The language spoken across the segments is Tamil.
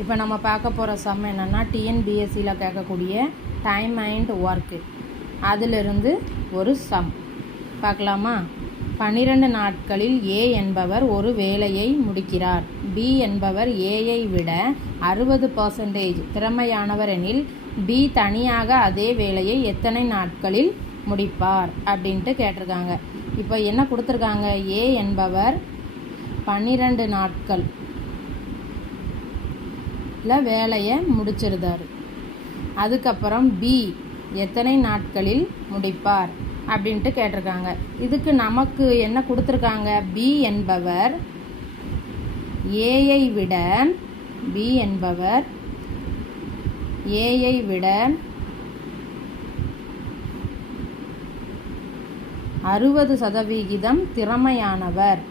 இப்போ நம்ம பார்க்க போகிற சம் என்னென்னா டிஎன்பிஎஸ்சியில் கேட்கக்கூடிய டைம் அண்ட் ஒர்க்கு அதிலிருந்து ஒரு சம் பார்க்கலாமா. 12 நாட்களில் ஏ என்பவர் ஒரு வேலையை முடிக்கிறார். பி என்பவர் ஏயை விட 60% திறமையானவர் எனில் பி தனியாக அதே வேலையை எத்தனை நாட்களில் முடிப்பார் அப்படின்ட்டு கேட்டிருக்காங்க. இப்போ என்ன கொடுத்துருக்காங்க, ஏ என்பவர் 12 நாட்கள் வேலையை முடிச்சிருந்தார். அதுக்கப்புறம் பி எத்தனை நாட்களில் முடிப்பார் அப்படின்ட்டு கேட்டிருக்காங்க. இதுக்கு நமக்கு என்ன கொடுத்துருக்காங்க, பி என்பவர் ஏயை விட 60% திறமையானவர்.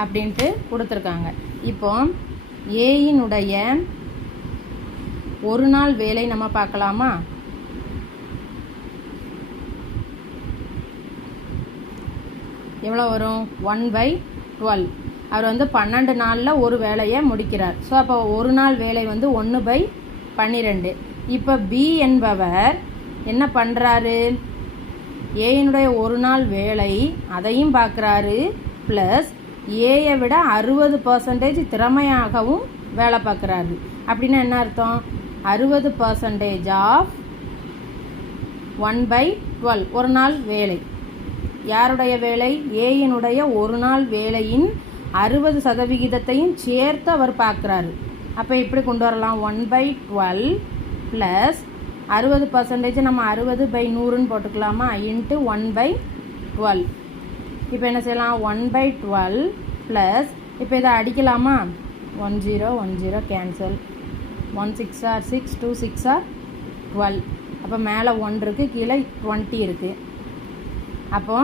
அப்படின்ட்டு கொடுத்துருக்காங்க. இப்போ ஏயினுடைய ஒரு நாள் வேலை நம்ம பார்க்கலாமா. எவ்வளோ வரும், 1/12. அவர் 12 நாளில் ஒரு வேலையை முடிக்கிறார். ஸோ அப்போ ஒரு நாள் வேலை 1/12. இப்போ பி என்பவர் என்ன பண்ணுறாரு, ஏயினுடைய ஒரு நாள் வேலை அதையும் பார்க்குறாரு, ப்ளஸ் ஏயை விட 60% திறமையாகவும் வேலை பார்க்குறாரு. அப்படின்னா என்ன அர்த்தம், 60% ஆஃப் 1/12 ஒரு நாள் வேலை. யாருடைய வேலை, ஏயினுடைய ஒரு நாள் வேலையின் 60% சேர்த்து அவர் பார்க்குறாரு. அப்போ இப்படி கொண்டு வரலாம், 1/12 ப்ளஸ் 60% நம்ம 60/100ன்னு போட்டுக்கலாமா, இன்ட்டு 1/12. இப்போ என்ன செய்யலாம், 1/12 ப்ளஸ் இப்போ இதை அடிக்கலாமா, 1 0 1 0 கேன்சல், 1 6 are 6 2 6 are 12. அப்போ மேலே 1 இருக்குது, கீழே 20 இருக்குது. அப்போ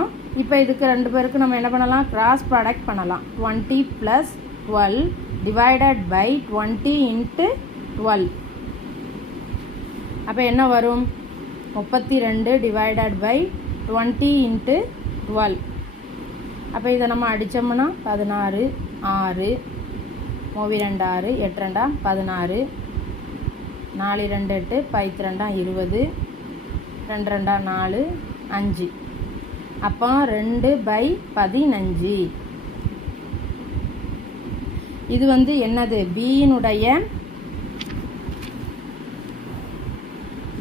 இப்போ இதுக்கு ரெண்டு பேருக்கு நம்ம என்ன பண்ணலாம், கிராஸ் ப்ராடக்ட் பண்ணலாம். 20 + 12 டிவைடட் பை 20 × 12. அப்போ என்ன வரும், 32 டிவைடட் பை 20 × 12. அப்போ இதை நம்ம அடித்தோம்னா 16 6 3 2 6 8 2 16 4 2 8 5 2 20 2 2 4 5. அப்போ 2/15. இது என்னது,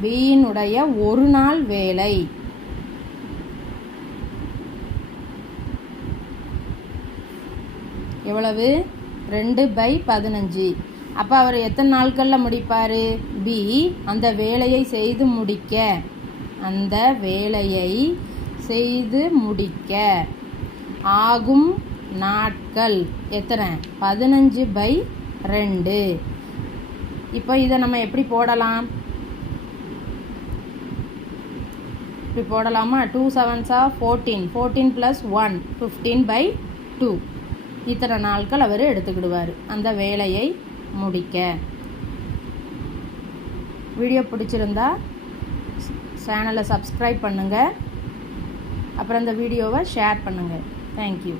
பியினுடைய ஒரு நாள் வேலை. எவ்வளவு, 2/15. அப்போ அவர் எத்தனை நாட்களில் முடிப்பார், பி அந்த வேலையை செய்து முடிக்க ஆகும் நாட்கள் எத்தனை, 15/2. இப்போ இதை நம்ம எப்படி போடலாம், இப்படி போடலாமா, 2 7s are 14 14 + 1 15/2. இத்தனை நாட்கள் அவர் எடுத்துக்கிடுவார் அந்த வேலையை முடிக்க. வீடியோ பிடிச்சிருந்தா சேனலை சப்ஸ்கிரைப் பண்ணுங்கள், அப்புறம் இந்த வீடியோவை ஷேர் பண்ணுங்கள். தேங்க்யூ.